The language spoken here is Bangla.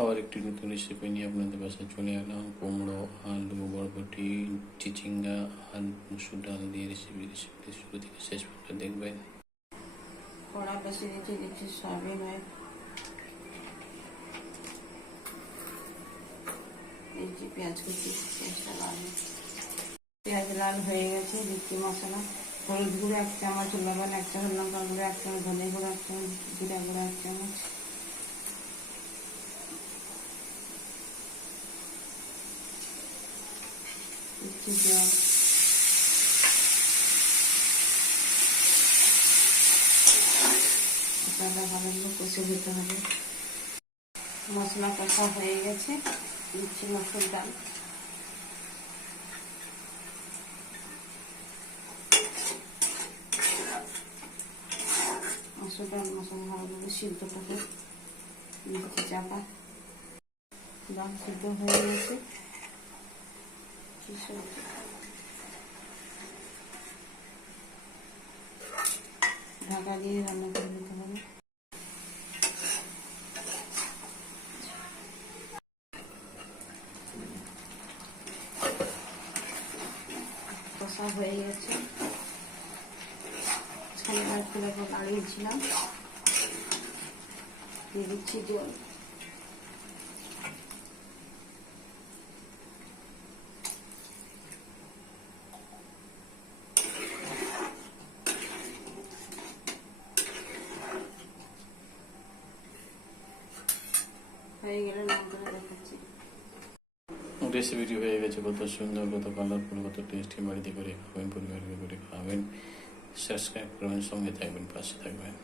আবার একটি নতুন রেসিপি নিয়ে আপনাদের বাসায় চলে এলাম। কুমড়ো, আলু, বরবটি, চিচিঙ্গা আর মুসুর ডাল দিয়ে রেসিপি রেসিপি শুরু থেকে শেষ পর্যন্ত দেখবেন। কড়া পেঁয়াজ পেঁয়াজ লাল হয়ে গেছে, দিচ্ছি মশলা। হলুদ গুঁড়ো, এক চামচ লবণ, এক চামচ লঙ্কা গুঁড়ো, এক চামচ ধনে গুঁড়ো, এক চামচ জিরা গুঁড়ো, এক চামচ দিচ্ছি জল কষে দিতে হবে মশলা কষা হয়ে গেছে দিচ্ছি মসুর ডাল মসুর ডাল মশলা ভালোভাবে সিদ্ধ করে চাপা ডাল সিদ্ধ হয়ে গেছে। ঢাকা দিয়ে রান্না করে দিতে হবে। কষা হয়ে গেছে। ছানি আর খুলে দাঁড়িয়েছিলাম দিয়ে দিচ্ছি জল। রেসিপিটি হয়ে গেছে, কত সুন্দর, কত কালারফুল কত টেস্টি বাড়িতে করে খাবেন পরিবারকে করে খাবেন। সাবস্ক্রাইব করবেন, সঙ্গে থাকবেন, পাশে থাকবেন।